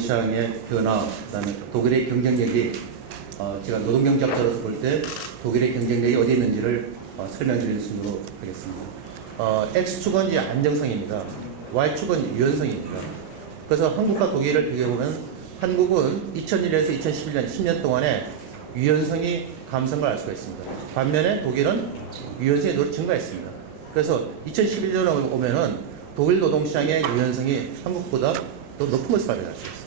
노동시장의 변화, 그다음에 독일의 경쟁력이 어, 제가 노동경제학자로서 볼 때 독일의 경쟁력이 어디 있는지를 어, 수 있도록 하겠습니다. 어, X축은 이제 안정성입니다. Y축은 유연성입니다. 그래서 한국과 독일을 비교해보면 한국은 2001년에서 2011년 10년 동안에 유연성이 걸알 수가 있습니다. 반면에 독일은 유연성이 노 증가했습니다. 그래서 2011년에 오면은 독일 노동시장의 유연성이 한국보다 더 높은 것을 발견할 수 있습니다.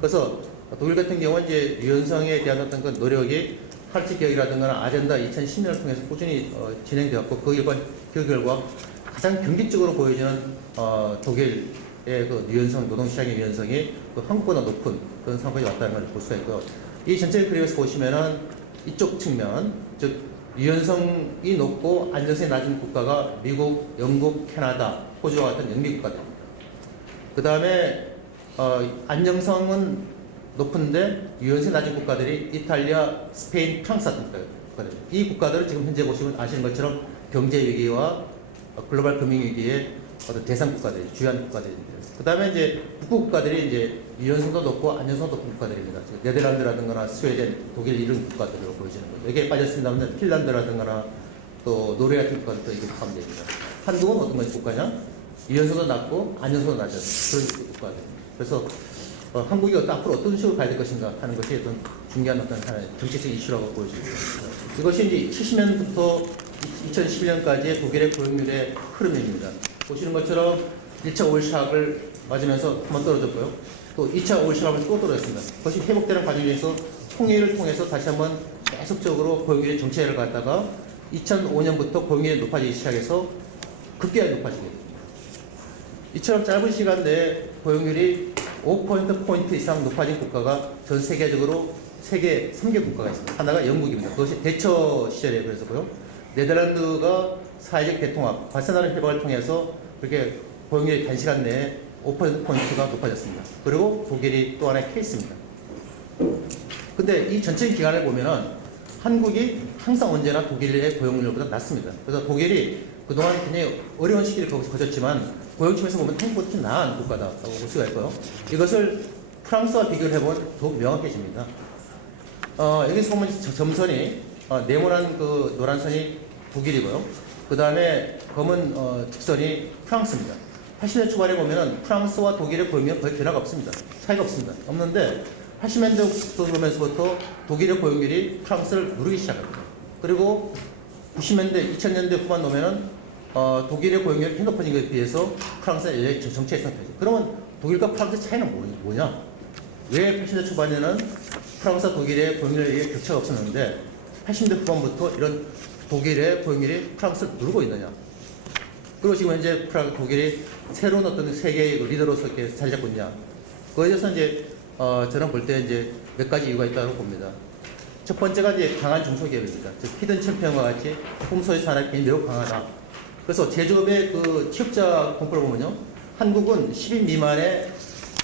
그래서 독일 같은 경우는 이제 유연성에 대한 어떤 그 노력이 할지 기획이라든가 아젠다 2010년을 통해서 꾸준히 어, 진행되었고 그 결과, 그 결과 가장 경기적으로 보여지는 어, 독일의 그 유연성, 노동시장의 유연성이 그 한국보다 높은 그런 상황이 왔다는 걸 볼 수가 있고요. 이 전체 그래프에서 보시면은 이쪽 측면, 즉 유연성이 높고 안정성이 낮은 국가가 미국, 영국, 캐나다, 호주와 같은 영미 국가들입니다. 그 다음에 어, 안정성은 높은데 유연성이 낮은 국가들이 이탈리아, 스페인, 프랑스 같은 국가들. 이 국가들은 지금 현재 보시면 아시는 것처럼 경제 위기와 글로벌 금융 위기의 어떤 대상 국가들, 주요한 국가들입니다. 그 다음에 이제 북부 국가들이 이제 유연성도 높고 안정성도 높은 국가들입니다. 즉, 네덜란드라든가 스웨덴, 독일 이런 국가들로 보여지는 거죠. 여기에 빠졌습니다만 핀란드라든가 또 노르웨이 같은 국가들도 이게 포함됩니다. 한국은 어떤 것이 국가냐? 유연성도 낮고 안정성도 낮은 그런 국가들입니다. 그래서 어, 한국이 어떤, 앞으로 어떤 식으로 가야 될 것인가 하는 것이 어떤 중요한 어떤 하나의 정치적 이슈라고 보여집니다. 이것이 이제 70년부터 2011년까지의 독일의 고용률의 흐름입니다. 보시는 것처럼 1차 오일샥을 맞으면서 한번 떨어졌고요. 또 2차 오일샥을 또 떨어졌습니다. 그것이 회복되는 과정에서 통일을 통해서 다시 한번 계속적으로 고용률의 정체를 갖다가 2005년부터 고용률이 높아지기 시작해서 급격하게 높아지게 됩니다. 이처럼 짧은 시간 내에 고용률이 5포인트 포인트 이상 높아진 국가가 전 세계적으로 세계 3개 국가가 있습니다. 하나가 영국입니다. 그것이 대처 시절에 그래서고요. 네덜란드가 사회적 대통합, 발산하는 협약을 통해서 그렇게 고용률이 단시간 내에 5% 포인트가 높아졌습니다. 그리고 독일이 또 하나의 케이스입니다. 근데 이 전체 기간을 보면은 한국이 항상 언제나 독일의 고용률보다 낮습니다. 그래서 독일이 그동안 굉장히 어려운 시기를 거쳤지만 고용침에서 보면 한국보다 좀 나은 국가다라고 볼 수가 있고요. 이것을 프랑스와 비교를 해보면 더욱 명확해집니다. 어, 여기서 보면 저- 점선이 어, 네모난 그 노란 선이 독일이고요. 그 다음에 검은 어, 직선이 프랑스입니다. 80년 초반에 보면은 프랑스와 독일의 고용률 거의 변화가 없습니다. 차이가 없습니다. 없는데 80년대 보면서부터 독일의 고용률이 프랑스를 누르기 시작합니다. 그리고 90년대, 2000년대 후반 오면은 어, 독일의 고용률이 높아진 것에 비해서 프랑스의 여전히 정체의 상태죠. 그러면 독일과 프랑스 차이는 뭐- 뭐냐? 왜 80년 초반에는 프랑스와 독일의 고용률에 격차가 없었는데 80년 후반부터 이런 독일의 고용률이 프랑스를 누르고 있느냐? 그리고 지금 현재 프랑 독일이 새로운 어떤 세계의 그 리더로서 이렇게 자리 잡고 있냐? 그거에 대해서 이제 어, 저는 볼 때 이제 몇 가지 이유가 있다고 봅니다. 첫 번째가 이제 강한 중소기업입니다. 즉 히든 챔피언과 같이 홍소의 산업이 매우 강하다. 그래서 제조업의 그 취업자 공포를 보면요, 한국은 10인 미만의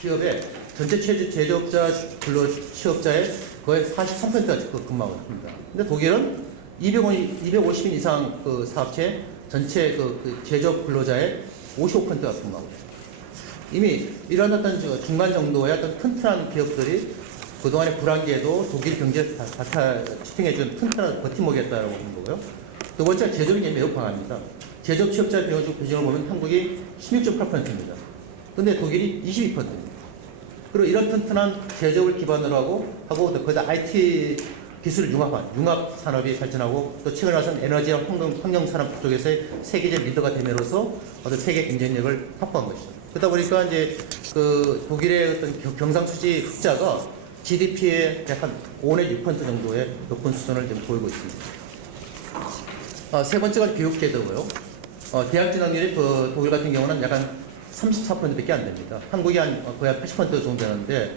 기업의 전체 제조- 제조업자 근로 취업자의 거의 43%가 근무하고 있습니다. 근데 독일은 250, 250인 이상 그 사업체 전체 그, 그 제조업 근로자의 55%가 근무하고 있습니다. 이미 이런 어떤 저 중간 정도의 어떤 튼튼한 기업들이 그동안의 불황기에도 독일 경제를 다- 바타 지탱해준 튼튼한 버팀목이었다고 보는 거고요. 두 번째, 제조업이 매우 강합니다. 제조업 취업자 비용 비중을 보면 한국이 16.8%입니다. 근데 독일이 22%입니다. 그리고 이런 튼튼한 제조업을 기반으로 하고, 하고 거기다 IT 기술 융합한, 융합 산업이 발전하고, 또 최근에 와서는 에너지와 환경, 환경 산업 쪽에서의 세계적 리더가 됨으로써 어떤 세계 경쟁력을 확보한 것이죠. 그러다 보니까 이제 그 독일의 어떤 경- 경상수지 흑자가 GDP의 약간 5 내지 6% 정도의 높은 수준을 지금 보이고 있습니다. 어, 세 번째가 교육 제도고요. 어, 대학 진학률이 그 독일 같은 경우는 약간 34%밖에 안 됩니다. 한국이 한 어, 거의 80% 정도 되는데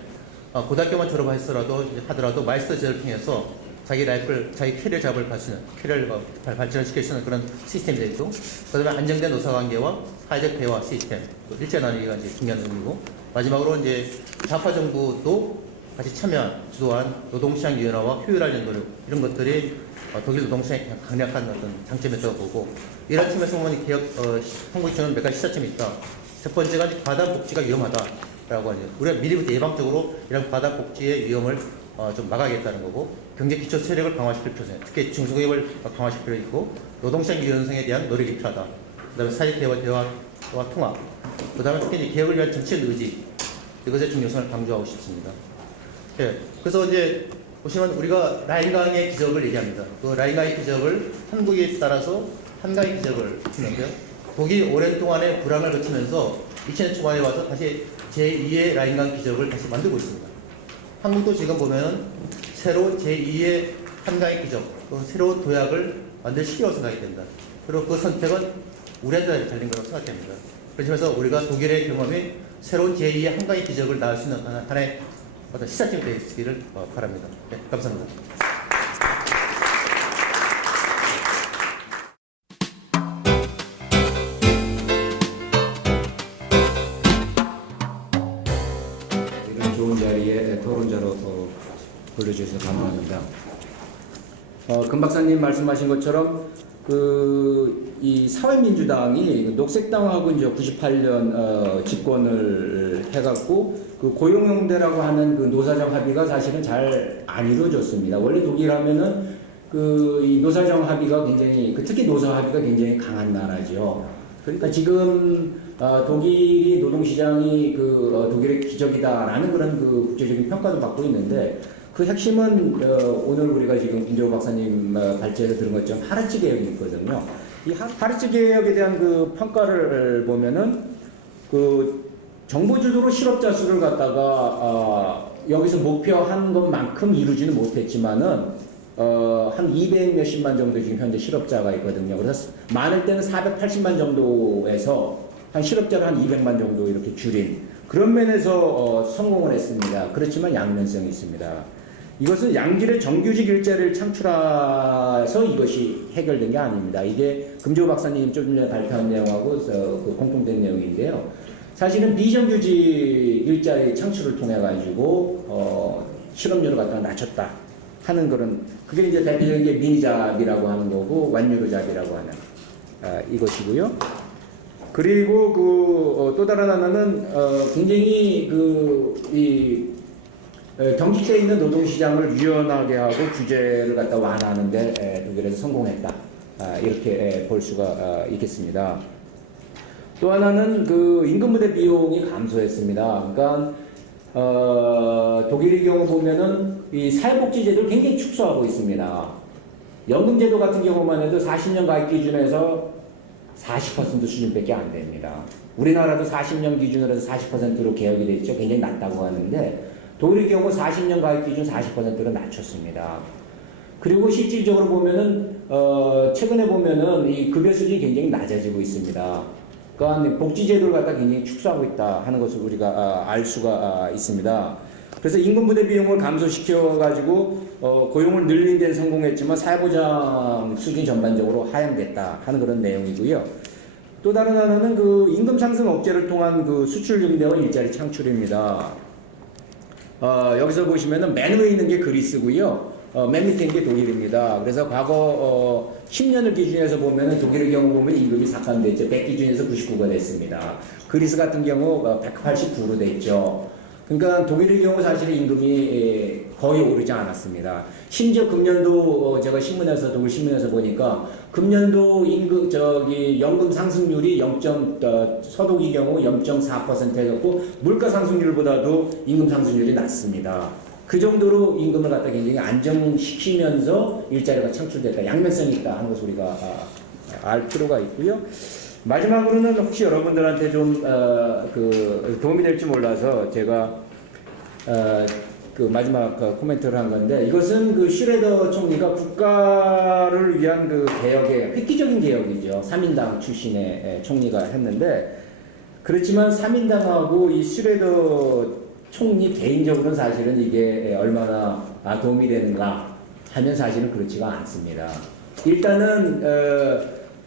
어, 고등학교만 졸업했더라도 하더라도 마이스터 제를 통해서 자기 라이프를 자기 캐리어 잡을 갈 수 있는 캐리어를 뭐 발- 발전을 시킬 수 있는 그런 시스템이 되어 있고 그다음에 안정된 노사관계와 사회적 대화 시스템 또 일제 나누기가 이제 중요한 점이고 마지막으로 이제 좌파 정부도 같이 참여한 주도한 노동시장 유연화와 효율화된 노력 이런 것들이 어, 독일 노동시장의 강력한 어떤 장점이었다고 보고 이런 측면에서 보면 개혁 어, 시- 한국이 주는 몇 가지 시사점이 있다. 첫 번째가 과다 복지가 위험하다라고 하죠. 우리가 미리부터 예방적으로 이런 과다 복지의 위험을 어, 좀 막아야겠다는 거고 경제 기초 세력을 강화시킬 필요성, 특히 중소기업을 강화시킬 필요 있고 노동시장 유연성에 대한 노력이 필요하다. 그다음에 사회 대화 대화와 통합, 그다음에 특히 개혁을 위한 정치적 의지 이것의 중요성을 강조하고 싶습니다. 예, 그래서 이제 보시면 우리가 라인강의 기적을 얘기합니다. 그 라인강의 기적을 한국에 따라서 한강의 기적을 했는데요. 독이 오랜 동안의 불황을 거치면서 2000년 초반에 와서 다시 제2의 라인강 기적을 다시 만들고 있습니다. 한국도 지금 보면은 새로 제2의 한강의 기적, 또 새로운 도약을 만들 시기라고 생각이 됩니다. 그리고 그 선택은 우리한테 달린 거라고 생각됩니다. 그래서 우리가 독일의 경험이 새로운 제2의 한강의 기적을 낳을 수 있는 하나- 하나의 어떤 시사점이 되시기를 어, 바랍니다. 네, 감사합니다. 이런 좋은 자리에 토론자로 어, 불러주셔서 감사합니다. 어, 금 박사님 말씀하신 것처럼 그 이 사회민주당이 녹색당하고 이제 98년 어, 집권을 해갖고 그 고용용대라고 하는 그 노사정 합의가 사실은 잘 안 이루어졌습니다. 원래 독일 하면은 그이 노사정 합의가 굉장히 그 특히 노사 합의가 굉장히 강한 나라죠. 그러니까 지금 어, 독일이 노동시장이 그 어, 독일의 기적이다라는 그런 그 국제적인 평가도 받고 있는데 그 핵심은 어, 오늘 우리가 지금 김재호 박사님 어, 발제에서 들은 것처럼 하르츠 개혁이 있거든요. 이 하- 하르츠 개혁에 대한 그 평가를 보면은 그 정보 주도로 실업자 수를 갖다가 어, 여기서 목표한 것만큼 이루지는 못했지만은 어, 한 200 몇십만 정도 지금 현재 실업자가 있거든요. 그래서 많을 때는 480만 정도에서 한 실업자를 한 200만 정도 이렇게 줄인 그런 면에서 어, 성공을 했습니다. 그렇지만 양면성이 있습니다. 이것은 양질의 정규직 일자리를 창출해서 이것이 해결된 게 아닙니다. 이게 금조 박사님 좀 전에 발표한 내용하고 어, 그 공통된 내용인데요. 사실은 비정규직 일자리 창출을 통해 가지고 어, 실업률을 갖다 낮췄다 하는 그런 그게 이제 대표적인 게 미니잡이라고 하는 거고 완유로잡이라고 하는 아, 이것이고요. 그리고 그 또 다른 하나는 어, 굉장히 그이 에, 경직돼 있는 노동시장을 유연하게 하고 규제를 갖다 완화하는데 에, 독일에서 성공했다. 아, 이렇게 에, 볼 수가 아, 있겠습니다. 또 하나는 그 임금 부대 비용이 감소했습니다. 그러니까 어, 독일의 경우 보면은 이 사회복지 제도를 굉장히 축소하고 있습니다. 연금 제도 같은 경우만 해도 40년 가입 기준에서 40% 수준밖에 안 됩니다. 우리나라도 40년 기준으로 해서 40%로 개혁이 됐죠. 굉장히 낮다고 하는데 독일의 경우 40년 가입 기준 40%로 낮췄습니다. 그리고 실질적으로 보면은 어, 최근에 보면은 이 급여 수준이 굉장히 낮아지고 있습니다. 그러니까 복지제도를 갖다 굉장히 축소하고 있다 하는 것을 우리가 아, 알 수가 아, 있습니다. 그래서 임금부대 비용을 감소시켜 가지고 어, 고용을 늘리는 데는 성공했지만 사회보장 수준이 전반적으로 하향됐다 하는 그런 내용이고요. 또 다른 하나는 그 임금 상승 억제를 통한 그 수출 능력의 일자리 창출입니다. 어, 여기서 보시면은 맨 위에 있는 게 그리스고요. 어, 맨 밑에 있는 게 독일입니다. 그래서 과거 어, 10년을 기준해서 보면은 독일의 경우 보면 임금이 삭감됐죠. 100 기준에서 99가 됐습니다. 그리스 같은 경우 어, 189로 됐죠. 그러니까 독일의 경우 사실 임금이 예, 거의 오르지 않았습니다. 심지어 금년도 어, 제가 신문에서 독일 신문에서 보니까 금년도 임금 저기 연금 상승률이 0. 어, 서독의 경우 0.4% 해갖고 물가 상승률보다도 임금 상승률이 낮습니다. 그 정도로 임금을 갖다 굉장히 안정시키면서 일자리가 창출됐다, 양면성이 있다 하는 것을 우리가 아, 알 필요가 있고요. 마지막으로는 혹시 여러분들한테 좀, 어, 그, 도움이 될지 몰라서 제가, 어, 그 마지막 그 코멘트를 한 건데, 이것은 그 슈레더 총리가 국가를 위한 그 개혁의, 획기적인 개혁이죠. 3인당 출신의 에, 총리가 했는데, 그렇지만 3인당하고 이 슈레더 총리 개인적으로는 사실은 이게 얼마나 아, 도움이 되는가 하면 사실은 그렇지가 않습니다. 일단은 어,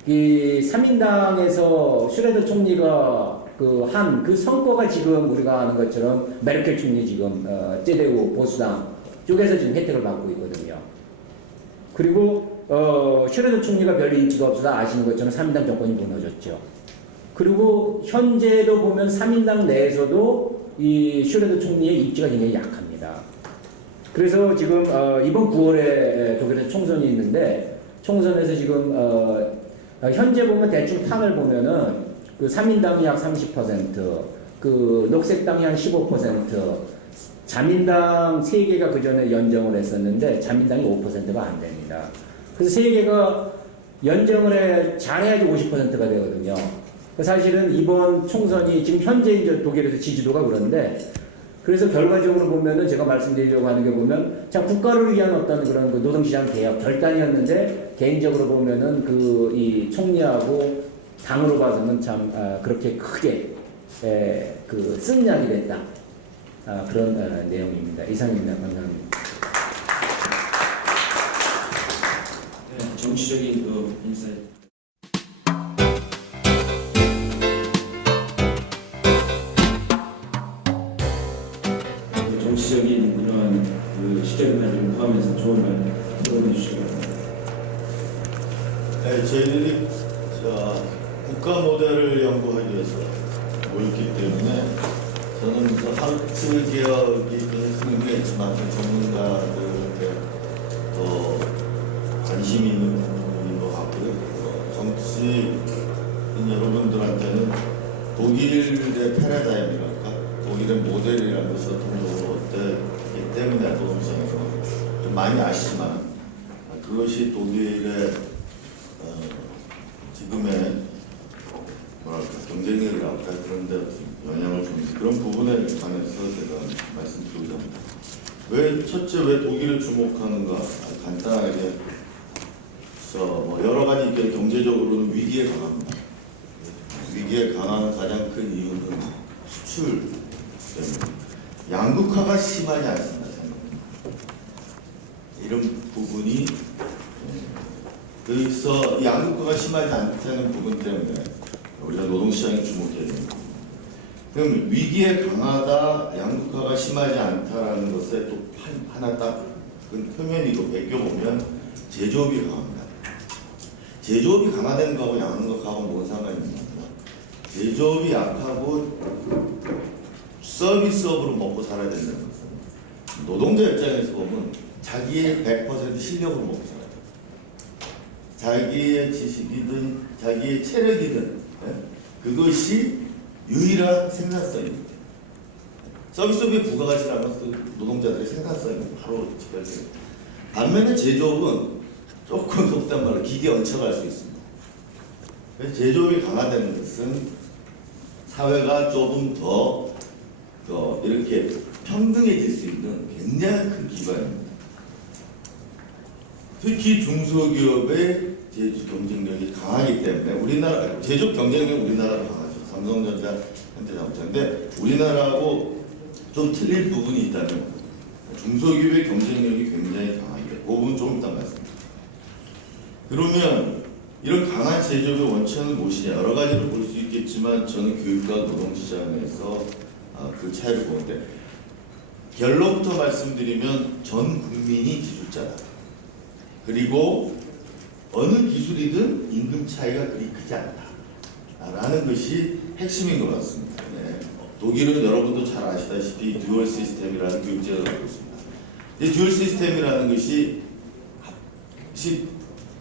이 3인당에서 슈레더 총리가 그한그 성과가 지금 우리가 아는 것처럼 메르켈 총리 지금 어, 제대우 보수당 쪽에서 지금 혜택을 받고 있거든요. 그리고 어, 슈레더 총리가 별로 인기가 없어서 아시는 것처럼 3인당 정권이 무너졌죠. 그리고 현재도 보면 3인당 내에서도 이 슈레더 총리의 입지가 굉장히 약합니다. 그래서 지금 어, 이번 9월에 독일에서 총선이 있는데 총선에서 지금 어, 어, 현재 보면 대충 판을 보면은 그 3인당이 약 30%, 그 녹색당이 한 15%, 자민당 3개가 그 전에 연정을 했었는데 자민당이 5%가 안 됩니다. 그래서 3개가 연정을 해, 잘해야지 50%가 되거든요. 그 사실은 이번 총선이 지금 현재 이제 독일에서 지지도가 그런데 그래서 결과적으로 보면은 제가 말씀드리려고 하는 게 보면 자 국가를 위한 어떤 그런 그 노동시장 개혁 결단이었는데 개인적으로 보면은 그 이 총리하고 당으로 봐서는 참 아, 그렇게 크게 에, 그 쓴약이 됐다 아, 그런 어, 내용입니다. 이상입니다. 감사합니다. 네, 정치적인 그 인사이트. 그 정치적인 이러한 그 시적인 날을 포함해서 좋은 말 토론해 주시기 바랍니다. 네, 저희들이 자, 국가 모델을 연구하기 위해서 모였기 때문에 저는 그 하르츠 개혁이 큰 의미가 있지만 그 전문가들한테 더 관심 있는 부분인 것 같고요. 어, 정치인 여러분들한테는 독일의 패러다임이랄까 독일의 모델이라는 것을 동조되기 때문에 도동시장에서 좀 많이 아시지만 그것이 독일의 어, 지금의 경쟁력을 할까 그런 데 영향을 주는 그런 부분에 관해서 제가 말씀드리고자 합니다. 왜 첫째 왜 독일을 주목하는가 간단하게 뭐 여러 가지 있겠 경제적으로는 위기에 강합니다. 위기에 강한 가장 큰 이유는 수출 때문에 양극화가 심하지 않습니다. 이런 부분이 그래서 이 양극화가 심하지 않다는 부분 때문에 우리가 노동시장에 주목해야 됩니다. 그럼 위기에 강하다, 양극화가 심하지 않다라는 것에 또 한- 하나 딱그 표면이고 베껴보면 제조업이 강합니다. 제조업이 강화되는 거하고 양극화하고 뭔 상관이 있습니까? 제조업이 약하고 서비스업으로 먹고 살아야 된다는 것은 노동자 입장에서 보면 자기의 100% 실력으로 먹고 살아요. 자기의 지식이든 자기의 체력이든 예? 그것이 유일한 생산성입니다. 서비스업의 부가가치라는 것은 노동자들의 생산성이 바로 직결돼요. 반면에 제조업은 조금 높단 말로 기계 얹혀갈 수 있습니다. 그래서 제조업이 강화되는 것은 사회가 조금 더, 더 이렇게 평등해질 수 있는 굉장히 큰 기반입니다. 특히 중소기업의 제조 경쟁력이 강하기 때문에 우리나라 제조업 경쟁력 우리나라가 강하죠. 삼성전자, 현대자동차인데 우리나라하고 좀 틀릴 부분이 있다면 중소기업의 경쟁력이 굉장히 강하게 그 부분 좀 이따 말씀드릴게요. 그러면 이런 강한 제조업의 원천은 무엇이냐 여러 가지를 볼수 있겠지만 저는 교육과 노동시장에서 아, 그 차이를 보는데 결론부터 말씀드리면 전 국민이 기술자다. 그리고 어느 기술이든 임금 차이가 그리 크지 않다. 라는 것이 핵심인 것 같습니다. 네. 독일은 여러분도 잘 아시다시피 듀얼 시스템이라는 교육제도를 갖고 있습니다. 이 듀얼 시스템이라는 것이 시-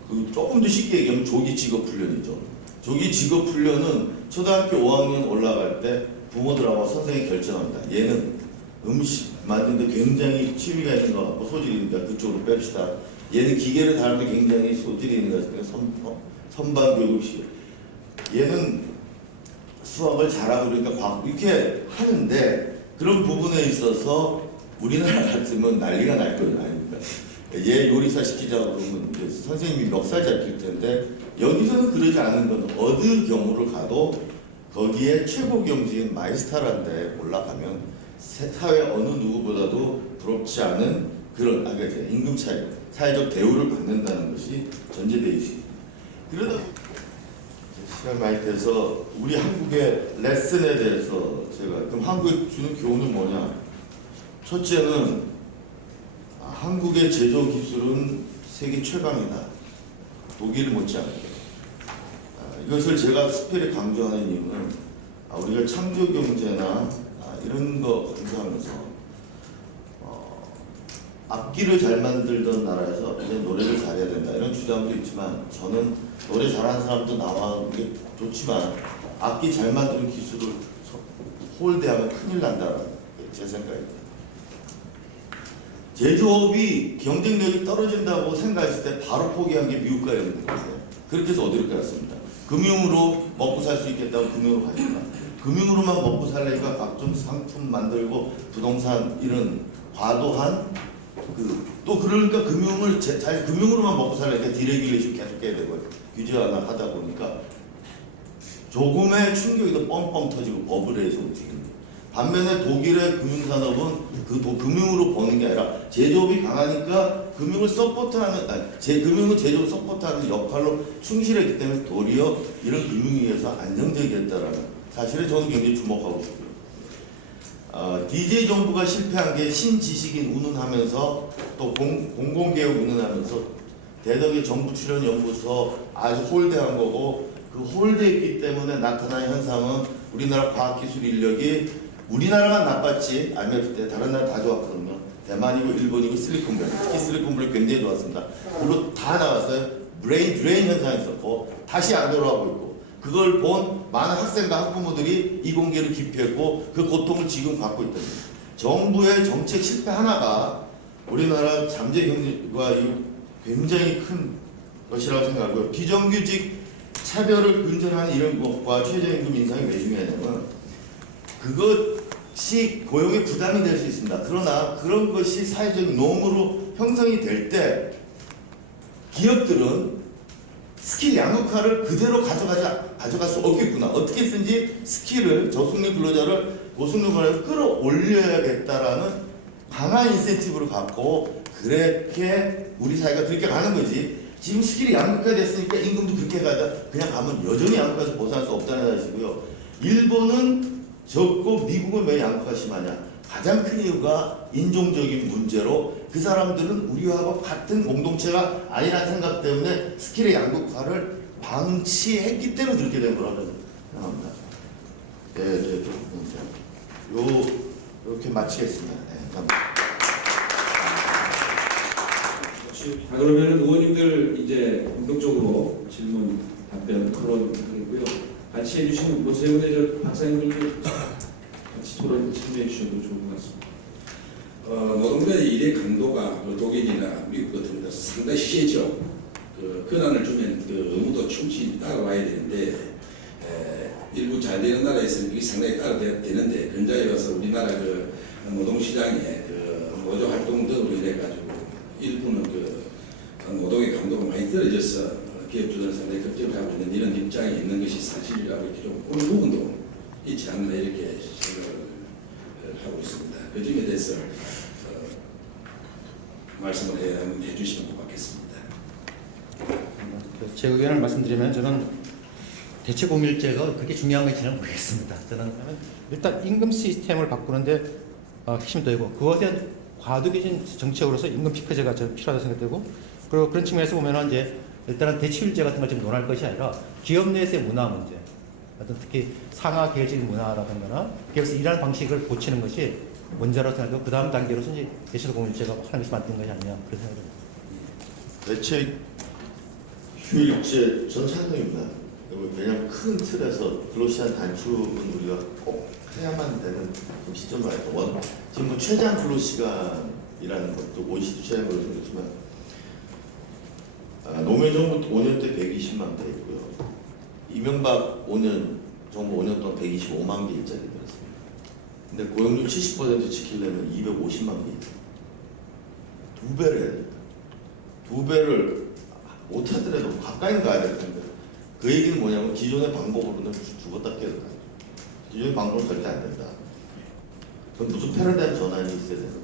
그 조금 더 쉽게 얘기하면 조기 직업 훈련이죠. 조기 직업 훈련은 초등학교 5학년 올라갈 때 부모들하고 선생님이 결정합니다. 얘는 음식 만드는데 굉장히 취미가 있는 것 같고 소질이 있으니까 그쪽으로 뺍시다. 얘는 기계를 다루는데 굉장히 소질이 있는 것 같으니까 선, 어, 선반 교육식. 얘는 수학을 잘하고 그러니까 과학 이렇게 하는데 그런 부분에 있어서 우리나라 같으면 난리가 날 거예요. 아닙니까? 얘 요리사 시키자고 그러면 선생님이 멱살 잡힐 텐데 여기서는 그러지 않은 건 어느 경우를 가도 거기에 최고 경지인 마이스타라는 데 올라가면 세- 사회 어느 누구보다도 부럽지 않은 그런 아까 이제 임금 차이, 사회적 대우를 받는다는 것이 전제되어 있습니다. 그러다 시간 많이 돼서 우리 한국의 레슨에 대해서 제가 그럼 한국에 주는 교훈은 뭐냐? 첫째는 아, 한국의 제조 기술은 세계 최강이다. 독일 못지않게. 아, 이것을 제가 특별히 강조하는 이유는 아, 우리가 창조 경제나 아, 이런 거 강조하면서 어, 악기를 잘 만들던 나라에서 이제 노래를 잘해야 된다 이런 주장도 있지만 저는 노래 잘하는 사람도 나와는 게 좋지만 악기 잘 만드는 기술을 서- 홀대하면 큰일 난다는 게제 생각입니다. 제조업이 경쟁력이 떨어진다고 생각했을 때 바로 포기한 게 미국과 영국이에요. 그렇게 해서 어디로 갔습니다. 금융으로 먹고 살 수 있겠다고 금융으로 가니까 금융으로만 먹고 살려니까 각종 상품 만들고 부동산 이런 과도한 그 또 그러니까 금융을 제- 잘 금융으로만 먹고 살려니까 디레귤레이션 계속 해야 되고 규제 하나 하다 보니까 조금의 충격이 더 뻥뻥 터지고 버블에서 움직입니다. 반면에 독일의 금융산업은 그 도- 금융으로 버는 게 아니라 제조업이 강하니까 금융을 서포트하는 아니, 제 금융은 제조업 서포트하는 역할로 충실했기 때문에 도리어 이런 금융위에서 안정적이었다라는 사실에 저는 굉장히 주목하고 싶고요. 어, DJ 정부가 실패한 게 신지식인 운운하면서 또 공, 공공개혁 운운하면서 대덕의 정부 출연 연구소 아주 홀대한 거고 그 홀대했기 때문에 나타난 현상은 우리나라 과학기술 인력이 우리나라만 나빴지 IMF 때 다른 나라 다 좋았거든요. 대만이고 일본이고 실리콘밸리 특히 실리콘밸리 굉장히 좋았습니다. 그리고 다 나왔어요. 브레인 드레인 현상이 있었고 다시 안 돌아오고 있고 그걸 본 많은 학생과 학부모들이 이공계를 기피했고 그 고통을 지금 받고 있다. 정부의 정책 실패 하나가 우리나라 잠재 경제가 이 굉장히 큰 것이라고 생각하고요. 비정규직 차별을 근절하는 이런 것과 최저임금 인상이 왜 중요하냐면 그것이 고용의 부담이 될 수 있습니다. 그러나 그런 것이 사회적인 놈으로 형성이 될 때 기업들은 스킬 양극화를 그대로 가져가지 가져갈 수 없겠구나. 어떻게 쓰든지 스킬을 저숙련 근로자를 고숙련 근로자를 끌어올려야겠다라는 강한 인센티브를 갖고 그렇게 우리 사회가 그렇게 가는 거지. 지금 스킬이 양극화 됐으니까 임금도 그렇게 가다 그냥 가면 여전히 양극화에서 벗어날 수 없다는 사실이고요. 일본은 적고 미국은 왜 양극화 심하냐? 가장 큰 이유가 인종적인 문제로 그 사람들은 우리와 같은 공동체가 아니라는 생각 때문에 스킬의 양극화를 방치했기 때문에 그렇게 된 거라고 생각합니다. 네, 네, 좀, 요, 이렇게 마치겠습니다. 네, 감사합니다. 자 그러면 의원님들 이제 본격적으로 질문 답변 토론 하겠고요. 같이 해주시면 뭐 세분의 저 박사님들도 같이 토론 참여해 주셔도 좋을 것 같습니다. 어, 노동자의 일의 강도가 그 독일이나 미국 같은 데서 상당히 세죠. 그 권한을 주면 그 의무도 충실히 따라와야 되는데 에, 일부 잘 되는 나라에서는 그게 상당히 따라야 되는데 근자에 와서 우리나라 그 노동시장에 그 노조 활동 등으로 인해 가지고 일부는 그 노동의 강도가 많이 떨어져서 어, 기업주들은 상당히 걱정을 하고 있는 이런 입장에 있는 것이 사실이라고 이렇게 좀 그런 부분도 있지 않나 이렇게 생각을 하고 있습니다. 그 점에 대해서 어, 말씀을 해, 한번 해주시면 고맙겠습니다. 그제 의견을 말씀드리면 저는 대체 공휴일제가 그렇게 중요한 건지는 모르겠습니다. 저는 일단 임금 시스템을 바꾸는데 어, 핵심이 되고 그것에 과도기진 정책으로서 임금 피크제가 필요하다고 생각되고 그리고 그런 측면에서 보면은 이제 일단은 대치율제 같은 걸 좀 논할 것이 아니라 기업 내에서의 문화 문제 어떤 특히 상하 계열적인 문화라든가 기업에서 일하는 방식을 고치는 것이 문제라고 생각하고 그 다음 단계로서 이제 대체 공휴일제가 하는 것이 맞는 것이 아니냐 그런 생각이 듭니다. 대체 휴일제 전 찬성입니다. 왜냐하면 큰 틀에서 근로시간 단축은 우리가 꼭 해야만 되는 그 시점 말고 원 지금 뭐 최장 근로시간이라는 것도 OECD 최장 근로시간이지만 아, 노무현 정부 5년 때 120만 대 있고요. 이명박 5년 정부 5년 동안 125만 개 일자리 늘었습니다. 근데 고용률 70% 지키려면 250만 개. 두 배를 해야 됩니다. 두 배를 못하더라도 가까이 가야 될 텐데 그 얘기는 뭐냐면 기존의 방법으로는 죽- 죽었다 깨었다 기존의 방법은 절대 안 된다 그건 무슨 패러다임 전환이 있어야 되는데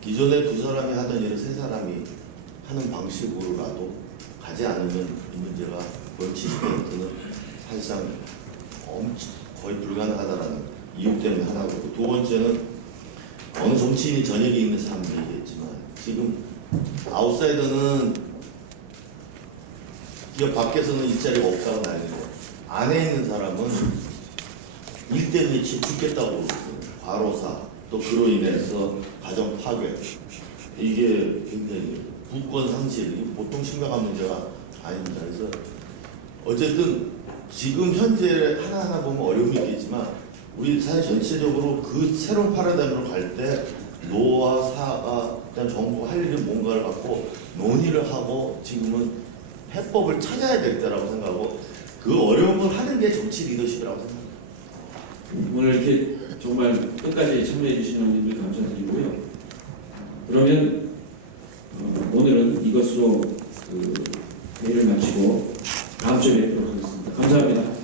기존에 두 사람이 하던 일을 세 사람이 하는 방식으로라도 가지 않으면 이 문제가 70%는 사실상 엄청 거의 불가능하다라는 이유 때문에 하나고 두 번째는 어느 정치인이 전역에 있는 사람도 얘기했지만 지금 아웃사이더는 기업 밖에서는 일자리가 없다고 난리고 안에 있는 사람은 일 때문에 집 죽겠다고. 과로사 또 그로 인해서 가정 파괴 이게 굉장히 부권 상실 이게 보통 심각한 문제가 아닙니다. 그래서 어쨌든 지금 현재 하나하나 보면 어려움이 있겠지만 우리 사회 전체적으로 그 새로운 파라다임으로 갈 때 노와 사가 그다음 정부가 할 일은 뭔가를 갖고 논의를 하고 지금은 해법을 찾아야 될 때라고 생각하고 그 어려움을 하는 게 정치 리더십이라고 생각합니다. 오늘 이렇게 정말 끝까지 참여해 주신 원님들 감사드리고요. 그러면 어, 오늘은 이것으로 그 회의를 마치고 다음 주에 뵙도록 하겠습니다. 감사합니다.